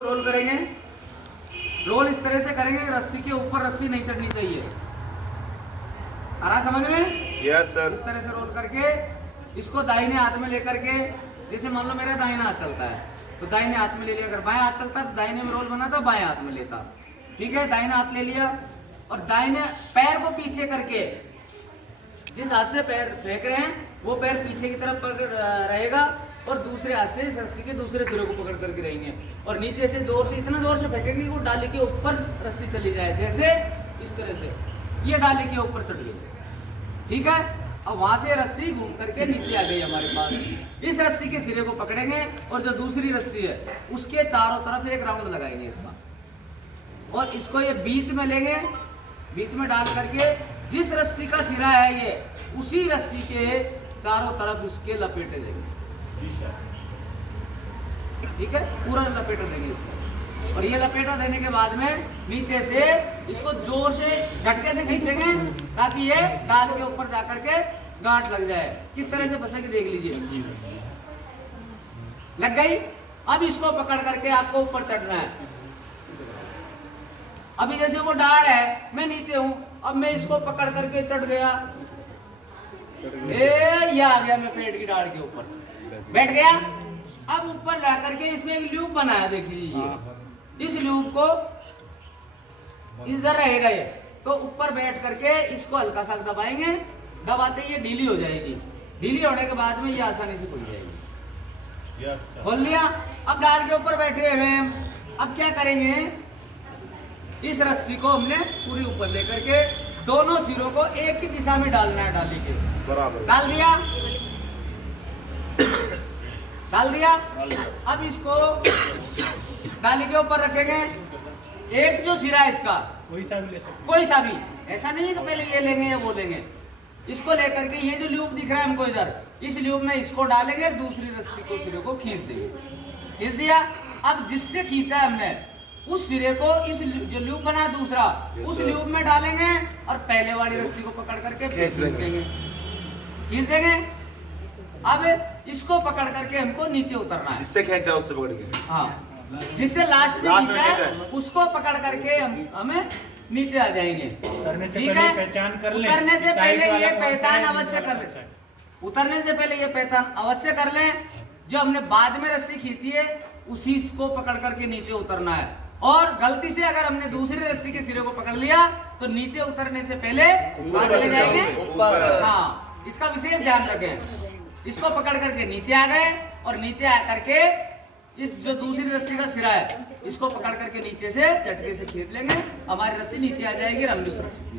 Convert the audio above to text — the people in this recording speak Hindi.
रोल करेंगे। रोल इस तरह से करेंगे कि रस्सी के ऊपर रस्सी नहीं चढ़नी चाहिए। आ रहा समझ में? Yes sir. इस तरह से रोल करके इसको दाहिने हाथ में लेकर के, जैसे मान लो मेरा दाहिना हाथ चलता है तो दाहिने हाथ में ले लिया। अगर बाएं हाथ चलता तो दाहिने में रोल बना था, बाएं हाथ में लेता। ठीक है, दाहिना हाथ ले लिया और दाहिने पैर को पीछे करके, जिस हाथ से पैर फेंक रहे हैं वो पैर पीछे की तरफ रहेगा और दूसरे हाथ से इस रस्सी के दूसरे सिरे को पकड़ करके रहेंगे और नीचे से जोर से, इतना जोर से फेंकेंगे कि वो डाली के ऊपर रस्सी चली जाए। जैसे इस तरह से ये डाली के ऊपर चढ़ गई। ठीक है, अब वहां से रस्सी घूम करके नीचे आ गई हमारे पास। इस रस्सी के सिरे को पकड़ेंगे और जो दूसरी रस्सी है उसके चारों तरफ एक राउंड लगाएंगे इसका, और इसको ये बीच में लेंगे। बीच में डाल करके जिस रस्सी का सिरा है ये, उसी रस्सी के चारों तरफ इसके लपेटे देंगे। ठीक है, पूरा लपेटा देंगे इसको, और ये लपेटा देने के बाद में नीचे से इसको जोर से झटके से खींचेंगे ताकि ये डाल के ऊपर जाकर के गांठ लग जाए। किस तरह से फंसेगी देख लीजिए। लग गई। अब इसको पकड़ करके आपको ऊपर चढ़ना है। अभी जैसे वो डाल है, मैं नीचे हूं, अब मैं इसको पकड़ करके चढ़ गया, ये आ गया मैं पेड़ की डाल के ऊपर बैठ गया। अब ऊपर जाकर के इसमें एक लूप बनाया, देख लीजिए। इस लूप को इधर रहेगा ये, तो ऊपर बैठ करके इसको हल्का सा दबाएंगे। दबाते ही ये ढीली हो जाएगी। ढीली होने के बाद में ये आसानी से खुल जाएगी। खोल लिया। अब डाल के ऊपर बैठे हुए हैं। अब क्या करेंगे, इस रस्सी को हमने पूरी ऊपर लेकर के दोनों सिरों को एक ही दिशा में डालना है। डाली के बराबर डाल दिया। डाल दिया। अब इसको डाली के ऊपर रखेंगे। एक जो सिरा है इसका कोई सा भी, ऐसा नहीं है कि पहले ये लेंगे या वो लेंगे। इसको लेकर के ये जो लूप दिख रहा है हमको इधर, इस लूप में इसको डालेंगे, दूसरी रस्सी को सिरे को खींच देंगे। खींच दिया। अब जिससे खींचा है हमने उस सिरे को, इस जो लूप बना दूसरा, उस लूप में डालेंगे और पहले वाली रस्सी को पकड़ करके खींच देंगे। खींच देंगे। अब इसको पकड़ करके हमको नीचे उतरना है। जिससे खींचा उससे पकड़ के, हाँ, जिससे लास्ट में खींचा है उसको पकड़ करके हमें नीचे आ जाएंगे। ठीक है, पहचान कर लें। उतरने से पहले ये पहचान अवश्य कर लें। उतरने से पहले ये पहचान अवश्य कर लें। जो हमने बाद में रस्सी खींची है उसी को पकड़ करके नीचे उतरना है। और गलती से अगर हमने दूसरी रस्सी के सिरे को पकड़ लिया तो नीचे उतरने से पहले कहाँ चले जाएंगे? हाँ, इसका विशेष ध्यान रखें। इसको पकड़ करके नीचे आ गए और नीचे आ करके इस जो दूसरी रस्सी का सिरा है इसको पकड़ करके नीचे से झटके से खींच लेंगे। हमारी रस्सी नीचे आ जाएगी और हम भी सुरक्षित।